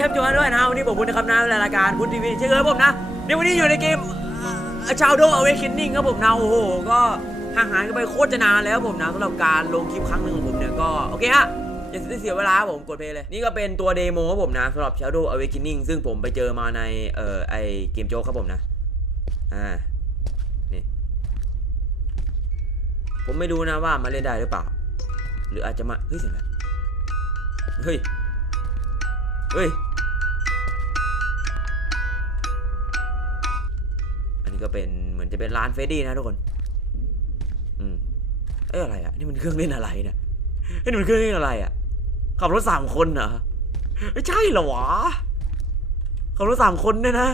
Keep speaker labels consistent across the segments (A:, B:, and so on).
A: ก็กลัวดีเทพจุฬาด้วยนะวันนี้ผมพุทธนะครับนะรายการพุทธทีวีเช่นเคยผมนะในวันนี้อยู่ในเกมชาวโดเอาเวคินนิ่งครับผมนะโอ้โหก็ห่างหายกันไปโคตรจะนานแล้วครับผมนะสำหรับการลงคลิปครั้งหนึ่งของผมเนี่ยก็โอเคฮะอย่าเสียเวลาครับผมกดเพลย์เลย นี่ก็เป็นตัวเดโมครับผมนะสำหรับ Shadow Awakening ซึ่งผมไปเจอมาในเอ่อไอเกมโจ๊กครับผมนะ อ่า นี่ ผมไม่รู้นะว่ามาเล่นได้หรือเปล่า หรืออาจจะมา เฮ้ยเสียงอะไรเฮ้ย เฮ้ย ก็เป็นเหมือนจะเป็นร้านเฟรดดี้นะทุกคน อืม เอ้ยอะไรอะ นี่มันเครื่องเล่นอะไรเนี่ยเฮ้ยนี่มันเครื่องเล่นอะไรอะ ขับรถสามคนเหรอไม่ใช่เหรอวะ ขับรถสามคนเนี่ยนะ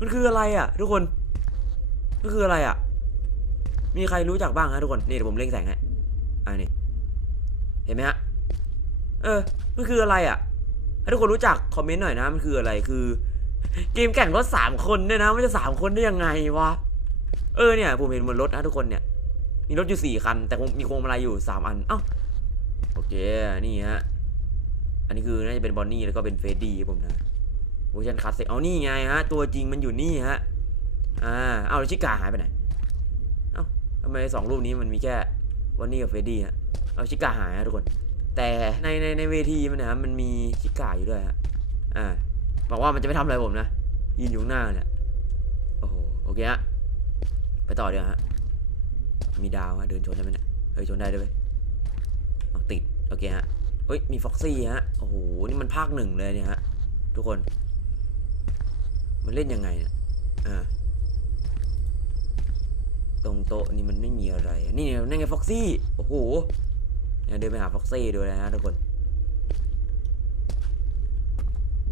A: มันคืออะไรอะ ทุกคน มันคืออะไรอะ มีใครรู้จักบ้างฮะทุกคน นี่เดี๋ยวผมเล่งแสงให้อ่านี่เห็นไหมฮะ เออ มันคืออะไรอะ ให้ทุกคนรู้จักคอมเมนต์หน่อยนะ มันคืออะไร คือ เกมแข่งรถสามคนเนี่ยนะมันจะสามคนได้ยังไงวะ เออเนี่ยผมเห็นบนรถนะทุกคนเนี่ย มีรถอยู่สี่คัน แต่มีพวงมาลัยอยู่สามอัน เอ้า โอเค นี่ฮะ อันนี้คือน่าจะเป็นบอนนี่แล้วก็เป็นเฟดดี้ครับผมนะเวอร์ชันคลาสสิกเอานี่ไงฮะ ตัวจริงมันอยู่นี่ฮะ อ่า เอาแล้วชิกาหายไปไหน เอ้าทำไมสองรูปนี้มันมีแค่บอนนี่กับเฟดดี้ฮะ เอาชิกาหายฮะทุกคน แต่ในในในเวทีมันนะมันมีชิก้าอยู่ด้วยฮะ อ่า บอกว่ามันจะไม่ทำอะไรผมนะยืนอยู่หน้าเนี่ยโอ้โหโอเคฮะไปต่อเดี๋ยวฮะมีดาวฮะเดินชนได้ไหมเนี่ยเฮ้ยชนได้ด้วยเอาติดโอเคฮะเฮ้ยมีฟ็อกซี่ฮะโอ้โหนี่มันภาคหนึ่งเลยเนี่ยฮะทุกคน มันเล่นยังไงเนี่ยอ่าตรงโต๊ะนี่มันไม่มีอะไร นี่นั่นไงฟ็อกซี่ โอ้โหนี่เดินไปหาฟ็อกซี่ดูเลยนะทุกคน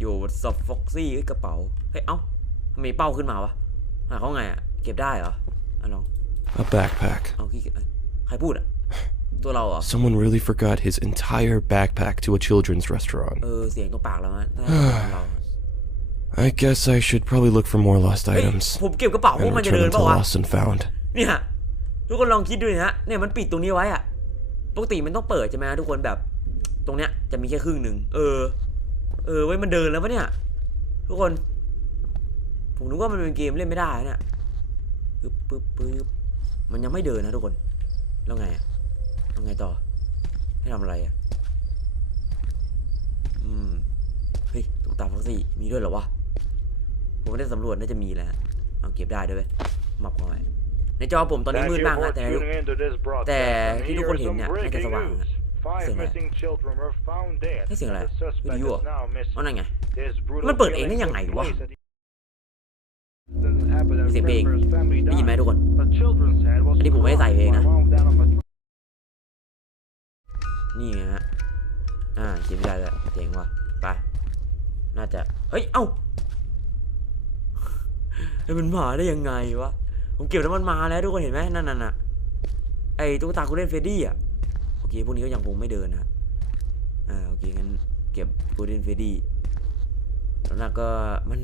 A: อยู่สับฟ็อกซี่กระเป๋า เฮ้ย เอ้าทำไมเป้าขึ้นมาวะหาเขาไงอะ เก็บได้เหรออะลอง
B: A backpack.
A: เอาขี้เกียจเอ้ยใครพูดอะ ตัวเราเหรอ
B: Someone really forgot his entire backpack to a children's restaurant.
A: เออ เสียงตรงปากเราฮะน่าจะเป็นเรา
B: I guess I should probably look for more lost
A: เฮ้ย
B: items
A: ผมเก็บกระเป๋าพวก
B: and
A: มันจะ
B: return
A: เดิน
B: them
A: เป
B: to
A: ล่าวะ
B: lost and found.
A: เนี่ยทุกคนลองคิดดูนะฮะเนี่ยมันปิดตรงนี้ไว้อะปกติมันต้องเปิดใช่ไหมฮะทุกคนแบบ ตรงเนี้ยจะมีแค่ครึ่งหนึ่งเออ เออไว้ยมันเดินแล้วปะเนี่ย ทุกคน ผมนึกว่ามันเป็นเกมเล่นไม่ได้เนี่ยปึ๊บปึ๊บปึ๊บมันยังไม่เดินนะทุกคน แล้วไงอะแล้วไงต่อ ให้ทำอะไรอะอืม เฮ้ยตุ๊กตาฟ็อกซี่ มีด้วยเหรอวะ ผมไม่ได้สำรวจน่าจะมีแล้วเอาเก็บได้ด้วยหมับเข้าไปในจอผมตอนนี้มืดมากนะแต่แต่ที่ทุกคนเห็นเนี่ยน่าจะสว่างอะ เสียงอะไรให้เสียงอะไรวิทยุเหรออ๋อนั่นไงมันเปิดเองได้ยังไงวะมีเสียงเพลงได้ยินไหมทุกคนอันนี้ผมไม่ได้ใส่เพลงนะนี่ไงฮะอ่าเขียนไม่ได้เลยเจ๋งว่ะไปน่าจะเฮ้ยเอ้าเฮ้ยมันมาได้ยังไงวะผมเก็บแล้วมันมาแล้วทุกคนเห็นไหมนั่นน่ะไอ้ตุ๊กตากูเล่นเฟรดดี้อะโอ เคพวกนี้ก็ยังคงไม่เดินนะอ่าโอเคงั้นเก็บกูเล่นเฟรดี้แล้วน่าก็มัน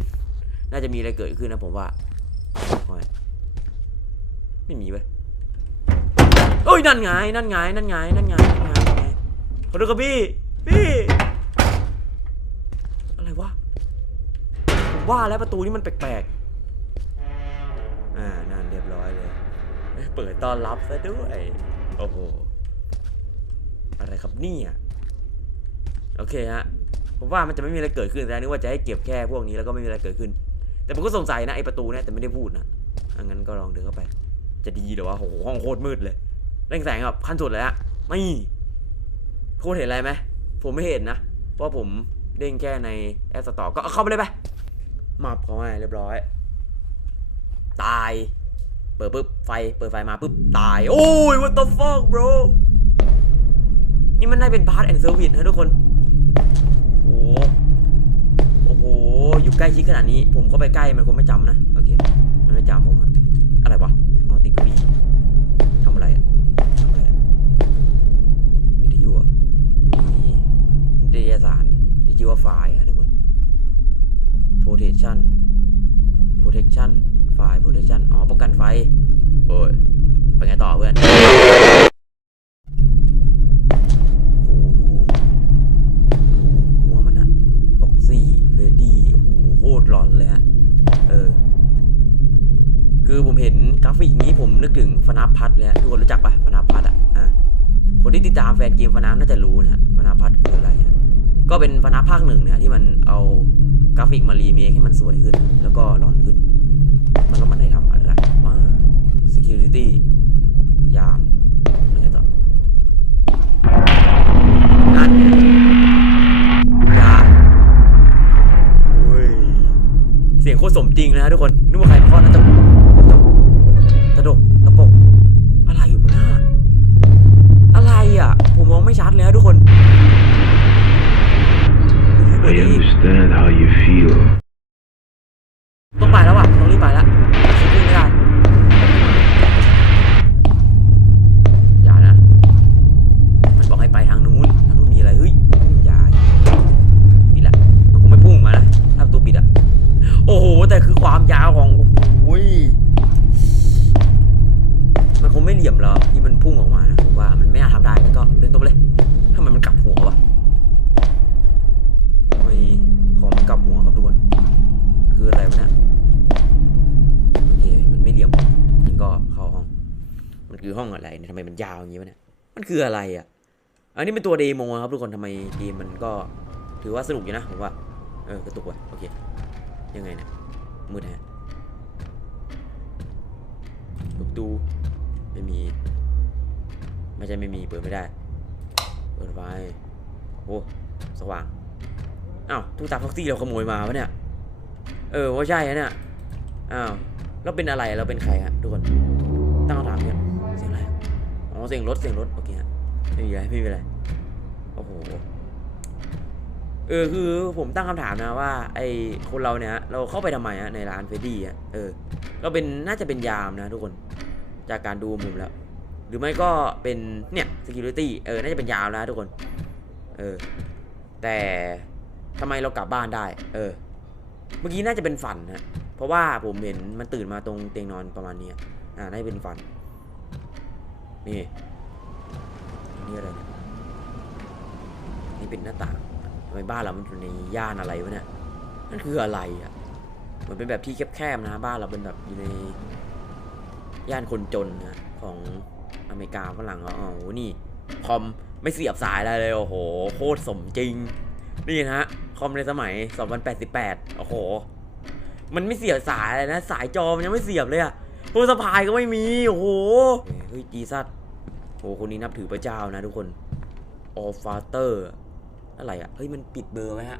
A: น่าจะมีอะไรเกิดขึ้นนะผมว่าไม่มีเว้ยเอ้ยนั่นไงนั่นไงนั่นไงนั่นไงนั่นไงนั่นไงขอโทษครับพี่พี่อะไรวะผมว่าแล้วประตูนี้มันแปลกๆอ่านั่นเรียบร้อยเลย เปิดต้อนรับซะด้วย โอ้โห อะไรครับเนี่ยโอเคฮะผมว่ามันจะไม่มีอะไรเกิดขึ้นแต่นึกว่าจะให้เก็บแค่พวกนี้แล้วก็ไม่มีอะไรเกิดขึ้น แต่ผมก็สงสัยนะไอประตูเนี่ยแต่ไม่ได้พูดนะงั้นก็ลองเดินเข้าไป จะดีหรือวะโหห้องโคตรมืดเลยเร่งแสงแบบขั้นสุดเลยฮะไม่โคตรเห็นอะไรไหมผมไม่เห็นนะเพราะผมเด้งแค่ในแอปสตอร์ก็เข้าไปเลยไปมาพอให้เรียบร้อย ตาย เปิดปุ๊บไฟเปิดไฟมาปุ๊บตาย โอ้ย what the fuck bro นี่มันได้เป็นพาร์ทแอนด์เซอร์วิสนะทุกคน โอ้โห โอ้โห อยู่ใกล้ชิดขนาดนี้ ผมเข้าไปใกล้มันคงไม่จำนะ โอเค มันไม่จำผมอะอะไรวะเอติกาหลีทำอะไรอะทำอะไรอะวิทยุอะมีนิตยสารที่ชื่อว่าไฟล์อะทุกคน protection protection ไฟล์ protection อ๋อป้องกันไฟ โอ้ย ไปไงต่อเพื่อน ห็นกราฟิกนี้ผมนึกถึงฟนาพัทเลยฮะทุกคนรู้จักปะฟนาพัทอะอ่าคนที่ติดตามแฟนเกมฟนาน่าจะรู้นะฮะฟนาพัทคืออะไรฮะก็เป็นฟนาภาคหนึ่งเนี่ยที่มันเอากราฟิกมารีเมคให้มันสวยขึ้น แล้วก็หลอนขึ้น มันก็มันให้
C: understand how you feel.
A: ต้องไปแล้วว่ะต้องรีบไปแล้วฉันวิ่งไม่ได้อย่านะ มันบอกให้ไปทางนู้น ทางนู้นมีอะไร เฮ้ยอย่าปิดละ มันคงไม่พุ่งมานะ ถ้าประตูปิดอะโอ้โห แต่คือความยาวของ โอ้โหยมันคงไม่เหลี่ยมหรอกที่มันพุ่งออกมานะผมว่ามันไม่น่าทำได้งั้นก็เดินตรงไปเลยทำไมมันกลับหัววะทำไมของมันกลับหัวครับทุกคนืออะไรวะเนี่ยโอเคมันไม่เหลี่ยมงั้นก็เข้าห้อง มันคือห้องอะไรเนี่ยทำไมมันยาวอย่างงี้วะเนี่ยมันคืออะไรอะ อันนี้เป็นตัวเดโมครับทุกคนทำไมเกมมันก็ถือว่าสนุกอยู่นะผมว่าเออกระตุกว่ะโอเคยังไงเนี่ยมืดฮะประตูไม่มี ไม่ใช่ไม่มีเปิดไม่ได้เปิดไฟโอ้สว่างอ้าวทุกตาฟ็อกซี่เราขโมยมาวะเนี่ย เออว่าใช่นะเนี่ยอ้าวเราเป็นอะไรเราเป็นใครฮะทุกคนตั้งคำถามเนี่ยเสียงอะไรอ๋อเสียงรถเสียงรถโอเคฮะไม่มีอะไรไม่มีอะไรโอ้โหเออคือผมตั้งคำถามนะว่าไอคนเราเนี่ยเราเข้าไปทำไมฮะในร้านเฟรดดี้อะเออเราเป็นน่าจะเป็นยามนะทุกคนจากการดูมุมแล้ว หรือไม่ก็เป็นเนี่ย security เออน่าจะเป็นยามแล้วทุกคน เออแต่ทำไมเรากลับบ้านได้ เออ เมื่อกี้น่าจะเป็นฝันฮะเพราะว่าผมเห็นมันตื่นมาตรงเตียงนอนประมาณนี้อ่าน่าจะเป็นฝัน นี่นี่อะไรเนี่ยนี่เป็นหน้าต่างทำไมบ้านเรามันอยู่ในย่านอะไรวะเนี่ยนั่นคืออะไรอะเหมือนเป็นแบบที่แคบๆนะ บ้านเราเป็นแบบอยู่ในย่านคนจนนะของอเมริกาฝรั่งเขาอ๋อโหนี่คอมไม่เสียบสายอะไรเลยโอ้โหโคตรสมจริง นี่นะฮะคอมในสมัย 2088 โอ้โห มันไม่เสียบสายเลยนะ สายจอมันยังไม่เสียบเลยอะโทรสะพายก็ไม่มี โอ้โห เฮ้ยจีซัดโอ้คนนี้นับถือพระเจ้านะทุกคนออฟฟาเตอร์ อะไรอะเฮ้ย มันปิดเบอร์ไว้ฮะ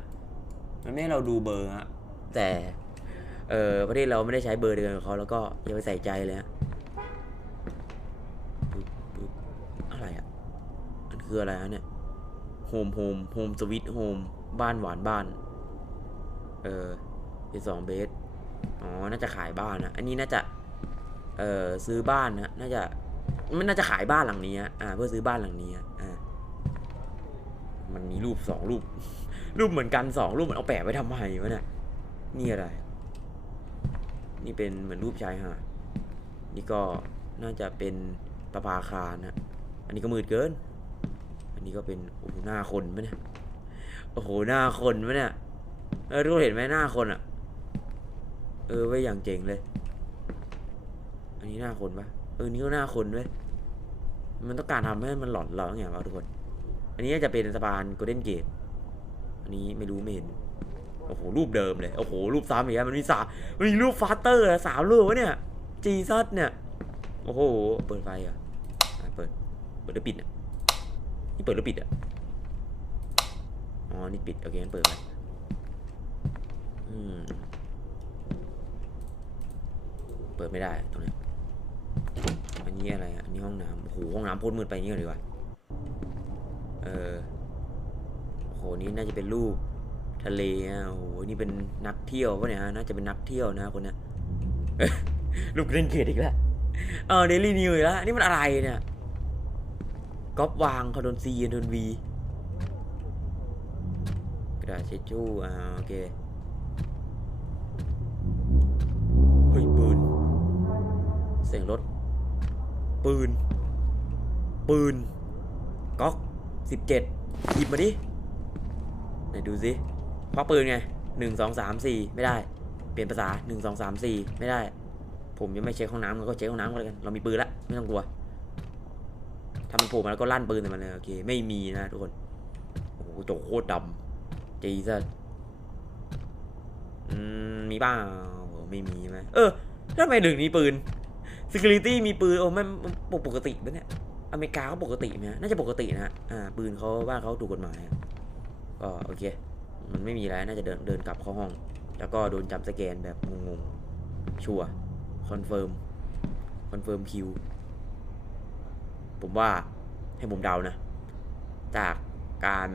A: มันไม่ให้เราดูเบอร์ฮะ แต่ เออประเทศเราไม่ได้ใช้เบอร์เดียวกับเขาแล้วก็อย่าไปใส่ใจเลยฮะอะไรอะมันคืออะไรฮะเนี่ย โฮมโฮมโฮมสวิตโฮมบ้านหวานบ้าน เออเป็นสองเบสอ๋อ น่าจะขายบ้านนะอันนี้น่าจะ เอ่อซื้อบ้านนะน่าจะมันน่าจะขายบ้านหลังนี้อะอ่า เพื่อซื้อบ้านหลังนี้อะอ่ามันมีรูปสองรูป รูปเหมือนกันสองรูปเหมือนเอาแปะไว้ทำไมวะเนี่ยนี่อะไร นี่เป็นเหมือนรูปชายหาดนี่ก็น่าจะเป็นประภาคารนะ อันนี้ก็มืดเกิน อันนี้ก็เป็นโอ้โหหน้าคนไหมเนี่ยโอ้โหหน้าคนไหมเนี่ยเออทุกคนเห็นไหมหน้าคนอะ เออไว้อย่างเจ๋งเลย อันนี้หน้าคนปะเออนี่ก็หน้าคนด้ยมันต้องการทำให้มันหลอนเราอย่างเงี้ยวะทุกคน อันนี้จะเป็นสะพานโกลเด้นเกตอันนี้ไม่รู้ไม่เห็นโอ้โหรูปเดิมเลยโอ้โหรูปซ้ำอีกแล้วมันมีสามมันมีรูปฟาสเตอร์สามรูปวะเนี่ยจีซัดเนี่ยโอ้โหเปิดไฟอะอะเปิดเปิดหรือปิดอะ นี่เปิดหรือปิดอะ อ๋อ นี่ปิด โอเคงั้นเปิดไปอืม เปิดไม่ได้ตรงนี้ อันนี้อะไรอะ อันนี้ห้องน้ำโอ้โห ห้องน้ำพ่นมืดไปอย่างนี้ก่อนดีกว่าเออโอ้โห นี่น่าจะเป็นรูปทะเลอะโอ้โห นี่เป็นนักเที่ยวปะเนี่ยฮะ น่าจะเป็นนักเที่ยวนะคนเนี้ยรูปเล่นเกตอีกแล้วเออเดลี่นิวอีกแล้ว นี่มันอะไรเนี่ย ก๊อปวางคอนโดนซีโดนวีกระดาษเช็ดชู่อ่าโอเคเฮ้ยปืน เสียงรถ ปืน ปืนก๊อกสิบเจ็ดหยิบมาดิไหนดูสิควักปืนไงหนึ่งสองสามสี่ไม่ได้ เปลี่ยนภาษาหนึ่งสองสามสี่ไม่ได้ ผมจะไม่เช็คห้องน้ำก็เช็คห้องน้ำก็แล้วกัน เรามีปืนล้วไม่ต้องกลัว ถ้ามันโผล่มาแล้วก็ลั่นปืนใส่มันเลยโอเคไม่มีนะทุกคนโอ้โหโจโคตรดำจีซะอืมมีเปล่าโอ้ไม่มีใช่ไหมเออทำไมถึงมีปืน security มีปืนโอ้ไม่ปกติปะเนี่ยอเมริกาเขาปกติไหมน่าจะปกตินะอ่าปืนเขาบ้านเขาถูกกฎหมายก็โอเค มันไม่มีอะไรน่าจะเดินเดินกลับเข้าห้อง แล้วก็โดนจับสแกนแบบงงๆชัวคอนเฟิร์มคอนเฟิร์มคิว ผมว่าให้ผมเดานะ จากการ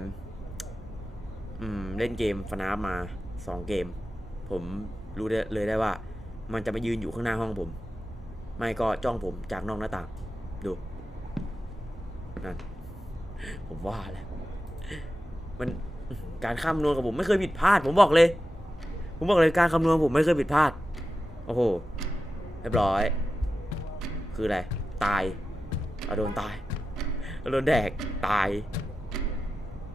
A: เล่นเกมฟนามาสองเกม ผมรู้เลยได้ว่า มันจะมายืนอยู่ข้างหน้าห้องผม ไม่ก็จ้องผมจากนอกหน้าต่าง ดูนั่นผมว่าแหละมันการคำนวณกับผมไม่เคยผิดพลาด ผมบอกเลย ผมบอกเลยการคำนวณผมไม่เคยผิดพลาด โอ้โหเรียบร้อย คืออะไร ตาย โดนตายโดนแดกตาย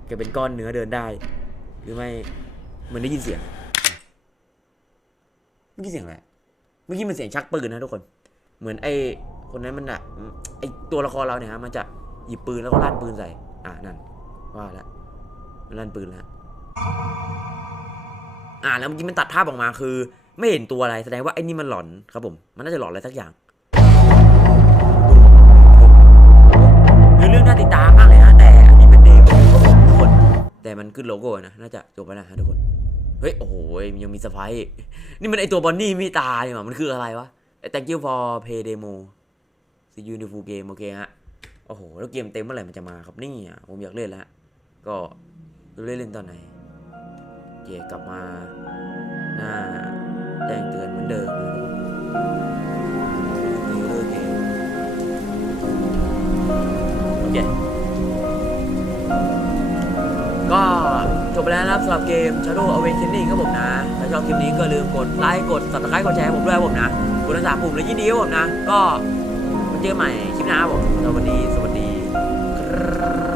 A: แกเป็นก้อนเนื้อเดินได้ หรือไม่มันได้ยินเสียงเมื่อกี้เสียงอะไรเมื่อกี้มันเสียงชักปืนนะทุกคน เหมือนไอ้คนนั้นมันอะไอ้ตัวละครเราเนี่ยฮะมันจะหยิบปืนแล้วก็ลั่นปืนใส่ อะนั่นว่าแล้วมันลั่นปืนแล้วอ่าแล้วเมื่อกี้มันตัดภาพออกมาคือ ไม่เห็นตัวอะไรแสดงว่าไอ้นี่มันหลอนครับผม มันน่าจะหลอนอะไรสักอย่าง เรื่องเรื่องน่าติดตามมากเลยฮะแต่อันนี้เป็นเดโมครับผมทุกคน แต่มันขึ้นโลโก้นะน่าจะจบไปแล้วฮะทุกคนเฮ้ยโอ้โหยังมีสไปร์นี่มันไอตัวบอนนี่ไม่ตายว่ะมันคืออะไรวะ thank you for play demo see you in the full game โอเคฮะโอ้โหแล้วเกมเต็มเมื่อไหร่มันจะมาครับนี่อะผมอยากเล่นแล้วก็เล่นเล่นตอนไหนโอเคกลับมาหน้าแจ้งเตือนเหมือนเดิม เจ็ดก็จบไปแล้วนะครับสำหรับเกม Shadow Awakening ครับผมนะ ถ้าชอบคลิปนี้ก็ลืมกดไลค์กด subscribe กดแชร์ให้ผมด้วยผมนะกดทั้งสามปุ่มเลยยินดีครับผมนะ ก็มาเจอใหม่คลิปหน้าครับผมสำหรับวันนี้สวัสดีครับ